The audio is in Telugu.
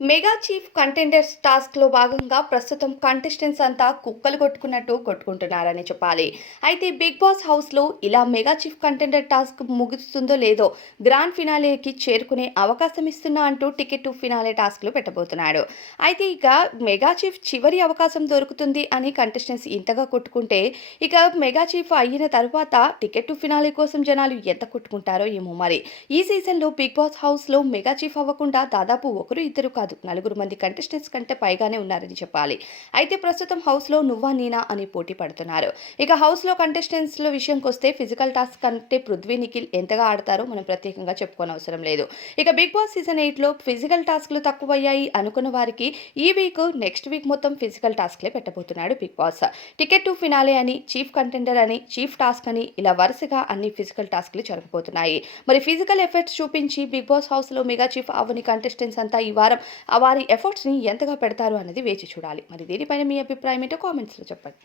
మెగా చీఫ్ కంటెండర్స్ టాస్క్లో భాగంగా ప్రస్తుతం కంటెస్టెంట్స్ అంతా కుక్కలు కొట్టుకున్నట్టు కొట్టుకుంటున్నారని చెప్పాలి. అయితే బిగ్ బాస్ హౌస్లో ఇలా మెగా చీఫ్ కంటెండర్ టాస్క్ ముగుస్తుందో లేదో గ్రాండ్ ఫినాలేకి చేరుకునే అవకాశం ఇస్తున్నా అంటూ టికెట్ టు ఫినాలే టాస్క్లు పెట్టబోతున్నాడు. అయితే ఇక మెగా చీఫ్ చివరి అవకాశం దొరుకుతుంది అని కంటెస్టెంట్స్ ఇంతగా కొట్టుకుంటే ఇక మెగా చీఫ్ అయిన తర్వాత టికెట్ టు ఫినాలే కోసం జనాలు ఎంత కొట్టుకుంటారో ఏమో మరి. ఈ సీజన్లో బిగ్ బాస్ హౌస్లో మెగా చీఫ్ అవ్వకుండా దాదాపు ఒకరు ఇద్దరు కాదు నలుగురు మంది కంటెస్టెంట్స్ కంటే పైగానే ఉన్నారని చెప్పాలి. అయితే ప్రస్తుతం హౌస్లో నువ్వా నీనా అని పోటీ పడుతున్నారు. ఇక హౌస్లో కంటెస్టెంట్స్ల విషయంకి వస్తే ఫిజికల్ టాస్క్ కంటే పృథ్వీ నిఖిల్ ఎంతగా ఆడతారో మనం ప్రత్యేకంగా చెప్పుకోని అవసరం లేదు. ఇక బిగ్ బాస్ సీజన్ ఎయిట్లో ఫిజికల్ టాస్క్లు తక్కువయ్యాయి అనుకున్న వారికి ఈ వీక్ నెక్స్ట్ వీక్ మొత్తం ఫిజికల్ టాస్క్లే పెట్టబోతున్నాడు Bigg Boss ticket to finale అని చీఫ్ కంటెండర్ అని చీఫ్ టాస్క్ అని ఇలా వరుసగా అన్ని ఫిజికల్ టాస్క్లు జరగబోతున్నాయి. మరి ఫిజికల్ ఎఫెక్ట్స్ చూపించి బిగ్ బాస్ హౌస్లో మెగా చీఫ్ అవని కంటెస్టెంట్స్ అంతా ఈ వారం వారి ఎఫర్ట్స్ని ఎంతగా పెడతారు అన్నది వేచి చూడాలి. మరి దీనిపైన మీ అభిప్రాయం ఏంటో కామెంట్స్లో చెప్పండి.